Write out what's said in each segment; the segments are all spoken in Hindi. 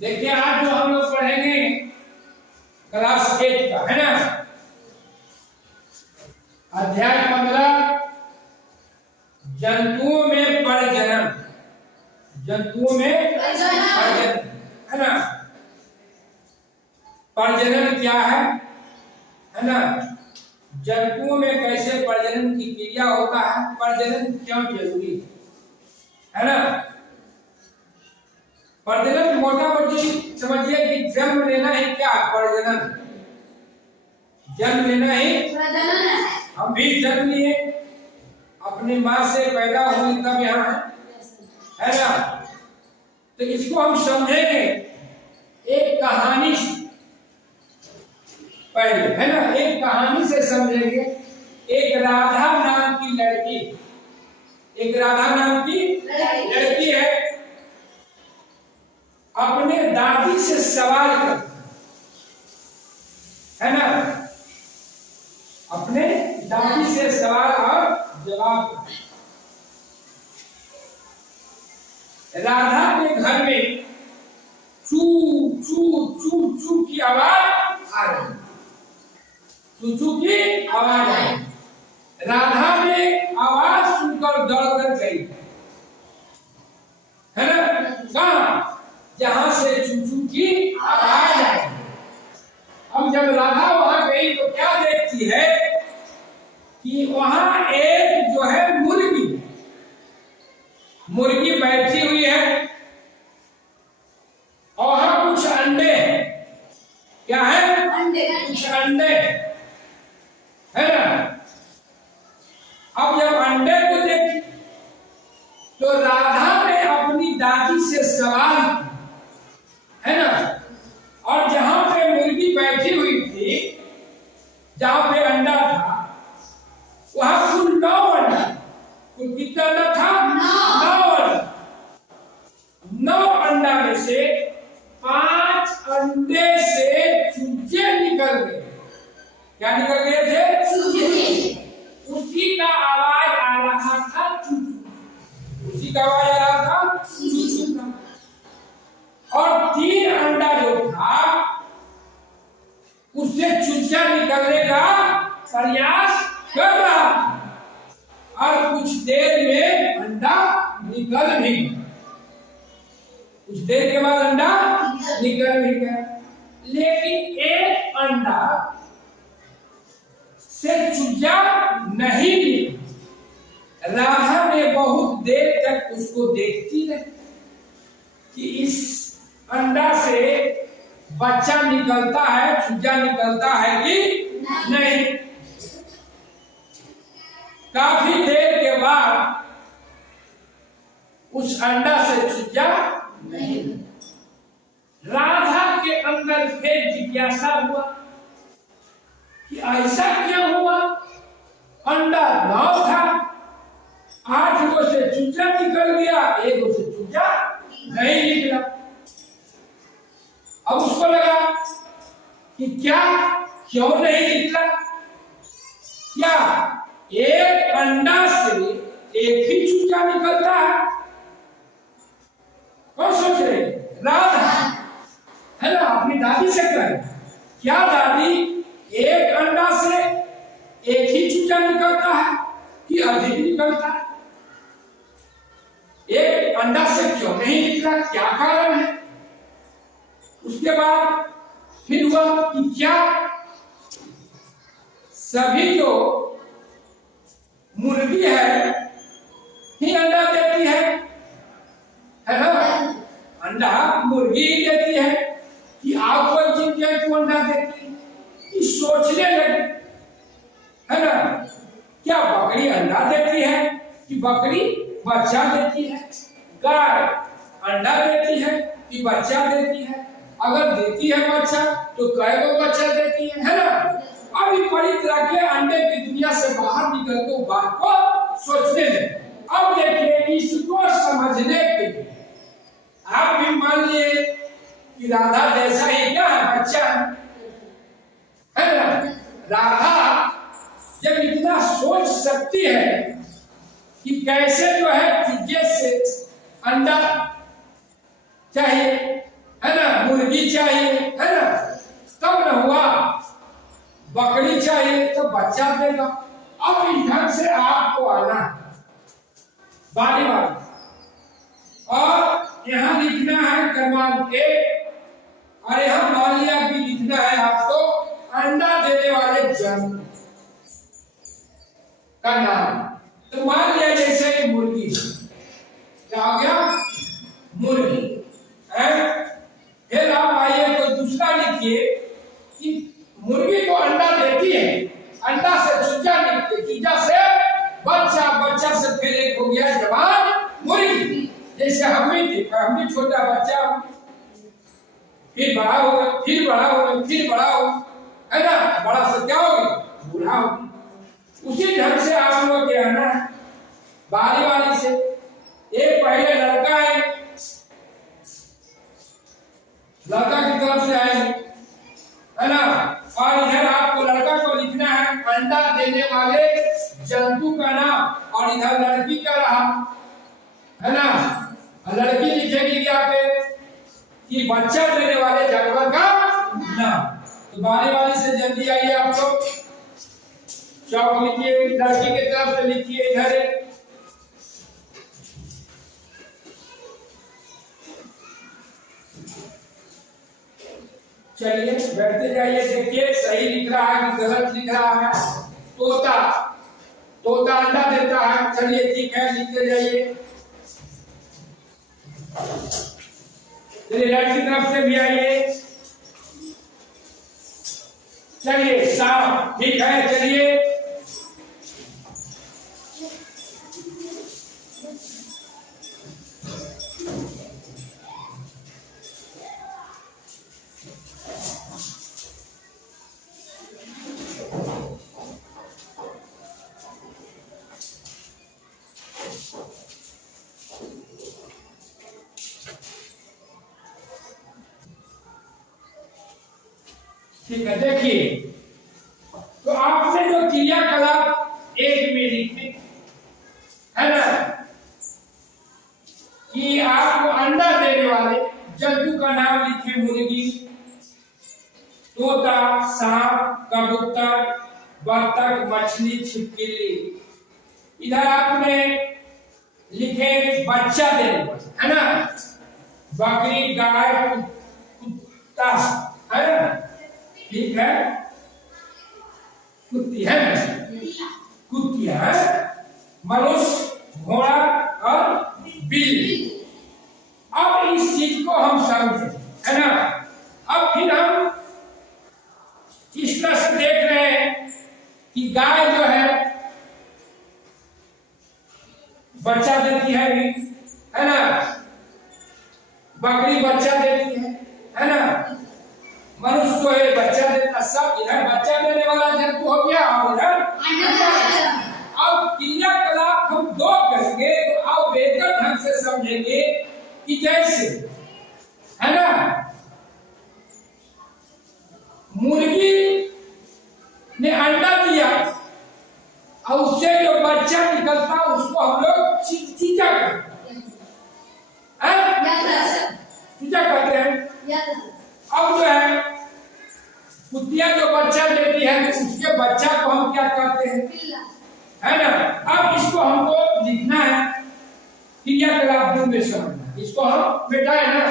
देखिए आज जो हम लोग पढ़ेंगे क्लास 8 का है ना, अध्याय 15 जंतुओं में प्रजनन। जंतुओं में प्रजनन है ना। प्रजनन क्या है ना। जंतुओं में कैसे प्रजनन की क्रिया होता है, प्रजनन क्यों जरूरी है ना। प्रजनन मोटा मोटी समझिए कि जन्म लेना ही क्या प्रजनन, जन्म लेना ही प्रजनन है। हम भी जन्म लिए, अपनी माँ से पैदा हुए तब यहाँ है ना। तो इसको हम समझेंगे एक कहानी पहले है ना, एक कहानी से समझेंगे। एक राधा नाम की लड़की, एक राधा नाम की लड़की है, अपने दादी से सवाल करती है ना, अपने दादी से सवाल और जवाब करती। राधा के घर में चू चू चू चू की आवाज आ रही, चू चू की आवाज आई। राधा ने आवाज सुनकर दौड़कर गई है ना, कहाँ, जहां से चूचू की आवाज आई। अब जब राधा वहां गई तो क्या देखती है कि वहां एक जो है मुर्गी बैठी हुई है और वहां कुछ अंडे, क्या है अंडे, कुछ अंडे है ना। अब जब अंडे को देखी तो राधा ने अपनी दादी से सवाल है ना, और जहां पे मुर्गी बैठी हुई थी, जहां पे अंडा था, वहां कुल 9 अंडा, कुल कितना अंडा था, 9 अंडा। 9 अंडा में से 5 अंडे से चूजे निकल गए। क्या निकल गए थे, चूजे। उसी का आवाज आ रहा था चूचू, उसी का आवाज आ रहा था चूचू का। और 3 अंडा जो था उससे चूचा निकलने का प्रयास कर रहा था और कुछ देर में अंडा निकल भी गया। कुछ देर के बाद अंडा निकल भी गया, लेकिन एक अंडा से चूचा नहीं निकला। राधा ने बहुत देर तक उसको देखती रही कि इस अंडा से बच्चा निकलता है, चूजा निकलता है कि नहीं। काफी देर के बाद उस अंडा से चूजा नहीं। राधा के अंदर फिर जिज्ञासा हुआ कि ऐसा क्या हुआ, अंडा 9 था, 8 गो से चूजा निकल गया, 1 गो से चूजा नहीं निकला। अब उसको लगा कि क्या, क्यों नहीं निकला, क्या एक अंडा से एक ही चूजा निकलता है। कौन सोच रहे, राधा है ना, अपनी दादी से कहे, क्या दादी एक अंडा से एक ही चूजा निकलता है कि अधिक निकलता है, एक अंडा से क्यों नहीं निकला, क्या कारण है। उसके बाद फिर हुआ कि क्या सभी जो मुर्गी है ही अंडा देती है ना, अंडा मुर्गी ही देती है कि आप कोई चीज क्यों अंडा देती है। सोचने लगे है ना, क्या बकरी अंडा देती है कि बकरी बच्चा देती है, गाय अंडा देती है कि बच्चा देती है, अगर देती है बच्चा तो कै गो बच्चा देती है ना। अभी बड़ी तरह के अंडे की दुनिया से बाहर निकल के बात को सोचने लगे। अब देखिए, इसको समझने के लिए आप भी मान लिए कि राधा जैसा ही क्या है, बच्चा है ना। राधा जब इतना सोच सकती है कि कैसे जो है चूजे से अंडा चाहिए है ना, मुर्गी चाहिए, है ना, तब न हुआ। बकरी चाहिए तो बच्चा देगा। अब इस ढंग से आपको आना बारी बारी, और यहाँ लिखना है क्रमांक 1, और यहाँ मान लिया कि लिखना है आपको अंडा देने वाले जंतु का नाम। तो मान लिया जैसे मुर्गी, क्या हो गया, मुर्गी है। फिर आप आइए कोई दूसरा लिखिए कि मुर्गी तो अंडा देती है, अंडा से चूजा निकलती, चूजा से बच्चा, बच्चा से फिर एक हो गया जवान मुर्गी। जैसे हम भी छोटा बच्चा, फिर बड़ा होगा, फिर बड़ा होगा, फिर बड़ा होगा, है ना, बड़ा से क्या होगा, बूढ़ा होगा। उसी ढंग से आप लोग क्या है ना, बारी बारी से, एक पहले लड़का है, लड़का की तरफ से आएंगे, है ना, और इधर आपको लड़का को लिखना है अंडा देने वाले जंतु का नाम, और इधर लड़की का रहा, है ना, लड़की लिखेगी क्या पे कि बच्चा देने वाले जानवर का नाम। तो बारी बारी से जल्दी आइए आप लोग, चौक लिखिए, लड़की की तरफ से लिखिए इधर, चलिए बैठते जाइए, देखिए सही लिख रहा है कि गलत लिख रहा है। तोता, तोता अंडा देता है, चलिए ठीक है, लिखते जाइए। चलिए लड़की की तरफ से भी आइए, चलिए सांप, ठीक है, चलिए ठीक है। देखिए तो आपने जो क्रियाकलाप एक में लिखे, है ना, कि आपको अंडा देने वाले जंतु का नाम लिखे, मुर्गी, तोता, सांप, कबूतर, बतख, मछली, छिपकली। इधर आपने लिखे बच्चा देने वाले, है ना, बकरी, गाय, कुत्ता, है ना, ठीक है, कुत्ती है, कुत्तियां है, मनुष्य, घोड़ा और बिल्ली। अब इस चीज को हम समझे, है ना। अब फिर हम इस तरह से देख रहे हैं कि गाय जो है बच्चा देती है ना, बकरी बच्चा देती है ना, मनुष्य जो है बच्चा देता, सब इधर बच्चा देने वाला जंतु हो गया, और इधर अब क्रियाकलाप हम दो करेंगे तो आप बेहतर ढंग से समझेंगे कि जैसे, है ना, मुर्गी ने अंडा दिया और उससे जो बच्चा निकलता उसको हम लोग चीजा कहते हैं, चीजा कहते हैं। अब जो है कुत्तियां जो बच्चा देती है उसके बच्चा को हम क्या कहते हैं, है ना। अब इसको हमको लिखना है, क्रियाकलाप दो में समझना, इसको हम बेटा, है ना,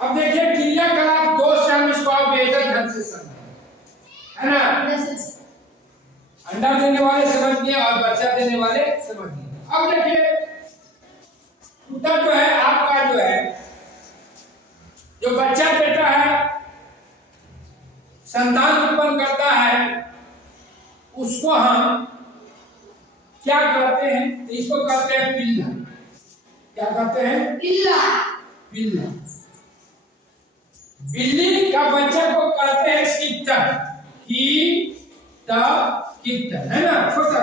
अब देखिए क्रियाकलाप दो से हम इसको आप बेहतर ढंग से समझना, है ना। अंडा देने वाले समझ गए और बच्चा देने वाले समझ गए। अब देखिए कुत्ता जो है आपका, जो है जो बच्चा देता है, संतान उत्पन्न करता है, उसको हम क्या कहते हैं, इसको कहते हैं पिल्ला। क्या कहते हैं, पिल्ला, पिल्ला। बिल्ली का बच्चा को कहते हैं किट्टन, किट्टन, है ना, छोटा।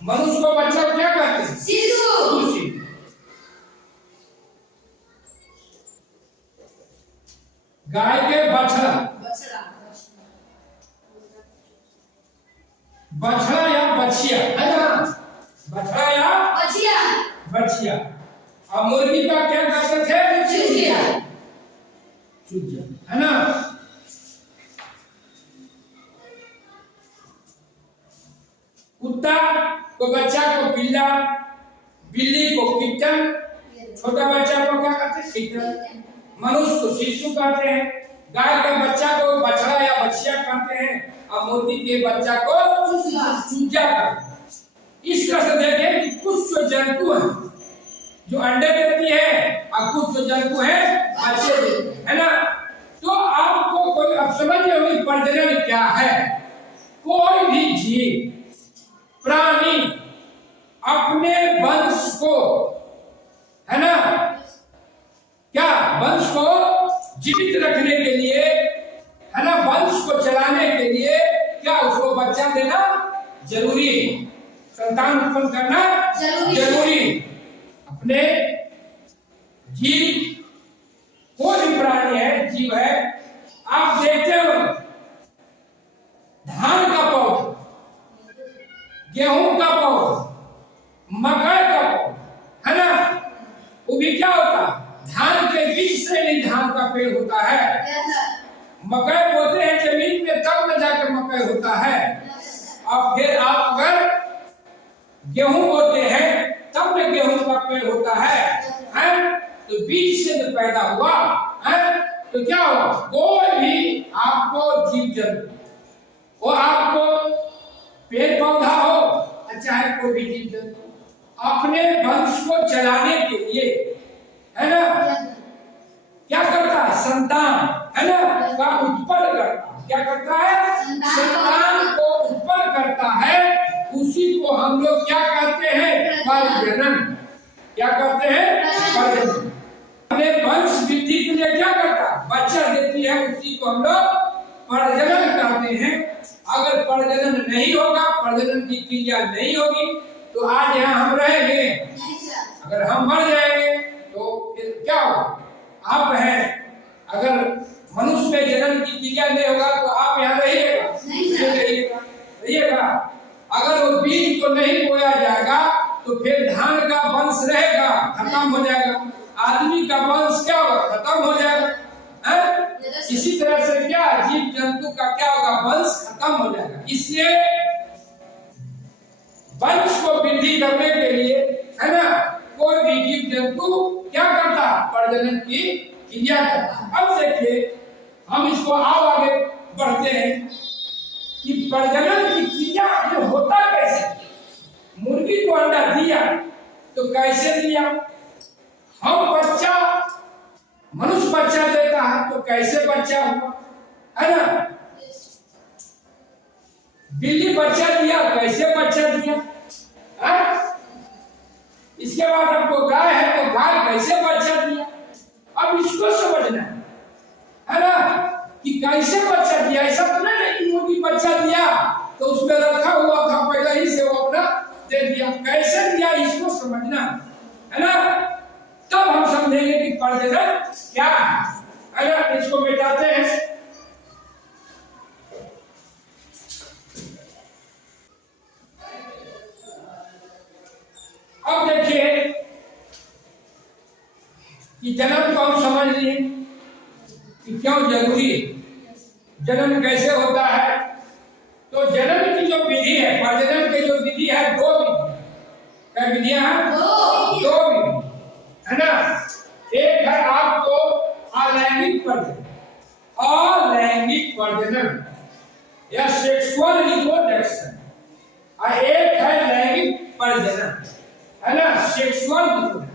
मनुष्य को बच्चा क्या कहते हैं, शिशु। गाय के बछड़ा, बछड़ा या बछिया, है ना, बछड़ा या बछिया बछिया। और मुर्गी का क्या कहते थे? चूजिया चूजिया, है ना। कुत्ता को बच्चा को बिल्ला, बिल्ली को किट्टन, छोटा बच्चा को क्या कहते हैं? किट्टन। मनुष्य को शिशु कहते हैं, गाय के बच्चा को बछड़ा या बछिया कहते हैं, और मुर्गी के बच्चा को चूजा कहते हैं। इस तरह से देखें कि कुछ जो जंतु हैं जो अंडे देती है और कुछ जो जंतु हैं बच्चे देती है ना। तो आपको कोई अब समझ होगी प्रजनन क्या है। कोई भी जीव प्राणी अपने वंश को, है ना, क्या वंश को जीवित रखने के लिए, है ना, वंश को चलाने के लिए क्या उसको बच्चा देना जरूरी है, संतान उत्पन्न करना जरूरी है। अपने जीव कोई भी प्राणी है, जीव है, आप देखते हो धान का पौधा, गेहूं का पौधा, मकई का पौधा, है ना, वो भी क्या होता है? धान के बीज से नहीं धान का पेड़ होता है। मकई बोते हैं जमीन में तब न जाकर मकई होता है। और फिर आप अगर गेहूं बोते हैं तब न गेहूं का पेड़ होता है? तो बीज से तो पैदा हुआ है। तो क्या हुआ? कोई भी आपको जीव जंतु, वो आपको पेड़ पौधा हो, चाहे कोई भी जीव जंतु, अपने वंश को चलाने के लिए, है ना, क्या करता है? संतान, है ना, का उत्पन्न करता है। क्या करता है? संतान को उत्पन्न करता है। उसी को हम लोग क्या कहते हैं? प्रजनन। क्या कहते हैं? प्रजनन। अपने वंश वृद्धि के लिए क्या करता है? बच्चा देती है, उसी को हम लोग प्रजनन कहते हैं। अगर प्रजनन नहीं होगा, प्रजनन की क्रिया नहीं होगी, तो आज यहाँ हम रहेंगे, अगर हम मर जाएंगे तो फिर क्या होगा? आप हैं, अगर मनुष्य में जन्म की क्रिया नहीं होगा तो आप यहाँ रहिएगा? रहिएगा। अगर वो बीज को नहीं बोया जाएगा तो फिर धान का वंश रहेगा, खत्म हो जाएगा। आदमी का वंश क्या होगा? खत्म हो जाएगा। इसी तरह से क्या जीव जंतु का क्या होगा? वंश खत्म हो जाएगा। इसलिए वंश को वृद्धि करने के लिए, है ना, कोई भी जीव जंतु क्या करता? प्रजनन की क्रिया करता। अब देखिए हम इसको आगे बढ़ते हैं कि प्रजनन की क्रिया होता कैसे। मुर्गी को अंडा दिया तो कैसे दिया? हम बच्चा, मनुष्य बच्चा देता है तो कैसे बच्चा हुआ, है ना। बिल्ली बच्चा दिया, कैसे बच्चा दिया, है? इसके बाद आपको गाय है तो गाय कैसे बच्चा दिया। अब इसको समझना है ना, कि कैसे बच्चा दिया। ऐसा तो नहीं कि मुर्गी बच्चा दिया तो उसमें रखा हुआ था पहले ही से वो अपना दे दिया। कैसे दिया इसको समझना है ना, तब हम समझेंगे कि प्रजनन क्या है ना। इसको मिटाते हैं। अब देखिए कि जन्म को हम समझ लिए कि क्यों जरूरी है, जन्म कैसे होता है। तो जन्म की जो विधि है, प्रजनन की जो विधि है, दो विधि। क्या विधियां हैं? दो विधि, है ना। एक है आपको अलैंगिक प्रजनन, अलैंगिक प्रजनन या सेक्सुअल रिप्रोडक्शन, और एक है लैंगिक प्रजनन, है ना, सेक्सुअल रिप्रोडक्शन।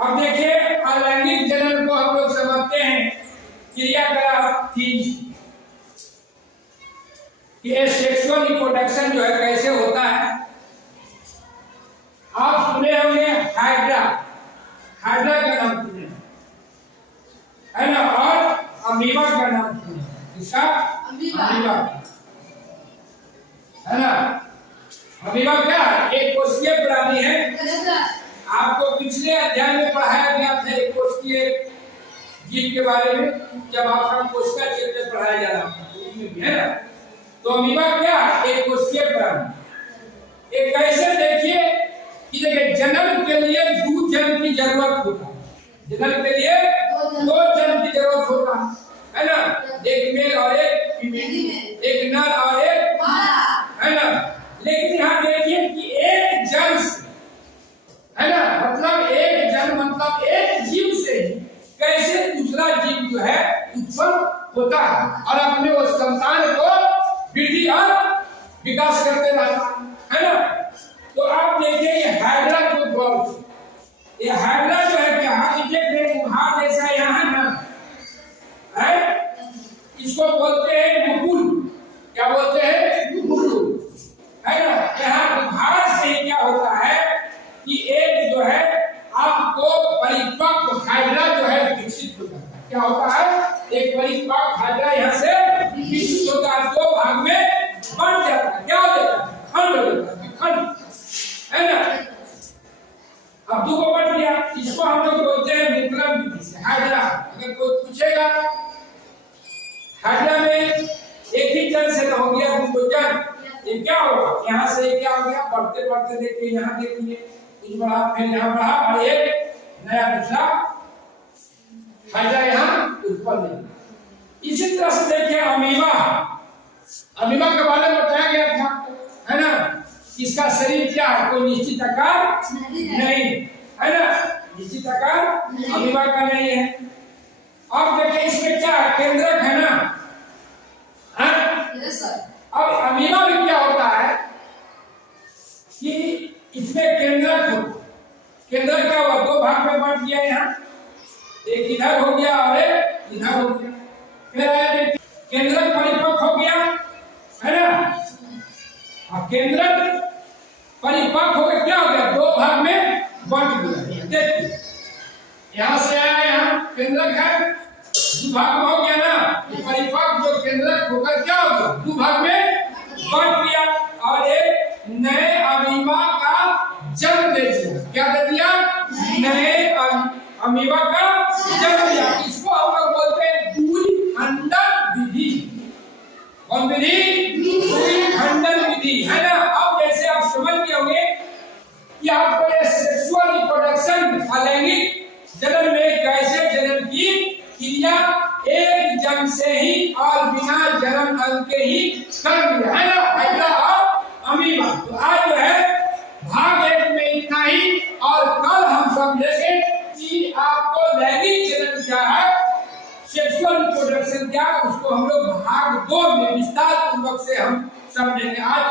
अब देखिए अलैंगिक जनन को हम लोग समझते हैं क्रियाकलाप तीन, कि सेक्सुअल रिप्रोडक्शन जो है कैसे होता है। आप सुने होंगे हाइड्रा, हाइड्रा का नाम सुने, है ना, और अमीबा का नाम सुने। इसका अमीबा, है ना। अमीबा क्या है? एक कोशिकीय प्राणी है। आपको पिछले अध्याय में पढ़ाया गया था एक कोशिकीय जीव के बारे में, जब आपका कोशिका क्षेत्र पढ़ाया जा रहा था, उसमें भी है ना। तो अमीबा क्या, एक कोशिकीय प्राणी। एक कैसे देखिए कि देखिए जन्म के लिए 2 जन की जरूरत होता है, जन्म के लिए 2 जन की जरूरत होता है ना, एक मेल और एक फीमेल, एक नर और एक मादा, है ना। लेकिन यहाँ देखिए कि एक जन से, है ना, मतलब एक जन मतलब एक जीव से ही कैसे दूसरा जीव जो है उत्पन्न होता है और अपने उस संतान को वृद्धि और विकास करते रहता है ना। तो आप देखिए ये हाइड्रा जो बॉल, ये हाइड्रा जो है क्या, इसे उभार जैसा यहाँ ना है, इसको बोलते हैं मुकुल, क्या बोलते हैं, मुकुल, है ना। यहाँ उभार से क्या होता है कि एक जो है आपको परिपक्व हाइड्रा जो है विकसित होता है, क्या होता है, एक परिपक्व हाइड्रा यहाँ से विकसित होता है, 2 भाग में बंट जाता है, क्या हो जाता है, खंड हो जाता है, खंड, है ना। अब 2 को बंट गया, इसको हम लोग बोलते हैं विक्रम विधि से हाइड्रा। अगर कोई पूछेगा हाइड्रा में एक ही जन से हो गया 2 जन, ये क्या होगा, यहाँ से क्या हो गया, बढ़ते बढ़ते देखिए यहाँ देखिए कुछ बढ़ा, फिर यहाँ बढ़ा और एक नया दूसरा हाइड्रा यहाँ उत्पन्न हुआ। इसी तरह से देखिए अमीबा, अमीबा के बारे में बताया गया था, है ना, इसका शरीर क्या है, कोई निश्चित आकार नहीं, है ना, निश्चित आकार अमीबा का नहीं है। अब देखिए इसमें क्या केंद्रक है ना, अब अमीबा में क्या होता है कि इसमें केंद्रक हो, केंद्रक क्या हुआ, 2 भाग में बांट दिया, यहाँ एक इधर हो गया और एक इधर हो गया, फिर केंद्रक परिपक्व हो गया, है ना। अब केंद्रक परिपक्व हो गया, क्या हो गया, 2 भाग में बांट दिया, देखिए यहाँ से आया, यहाँ केंद्रक है, 2 भाग में हो गया ना, परिपक्व जो केंद्रक होकर क्या होगा, 2 भाग में बांट दिया और एक नए अमीबा का जन्म दे दिया, क्या दे दिया, नए अमीबा का जन्म दिया। इसको हम लोग बोलते हैं दूरी खंडन विधि, कौन विधि, दूरी खंडन विधि, है ना। अब जैसे आप समझ गए होंगे कि आपको ये सेक्सुअल रिप्रोडक्शन अलैंगिक जन्म में कैसे जन्म की क्रिया एक जन से ही और बिना जन्म अंग के ही कर दिया, है ना, हाइड्रा और अमीबा। तो आज जो है भाग 1 में इतना ही, और कल हम समझेंगे कि आपको लैंगिक जन्म क्या है, सेक्सुअल रिप्रोडक्शन क्या, उसको हम लोग भाग 2 में विस्तार पूर्वक से हम समझेंगे। आज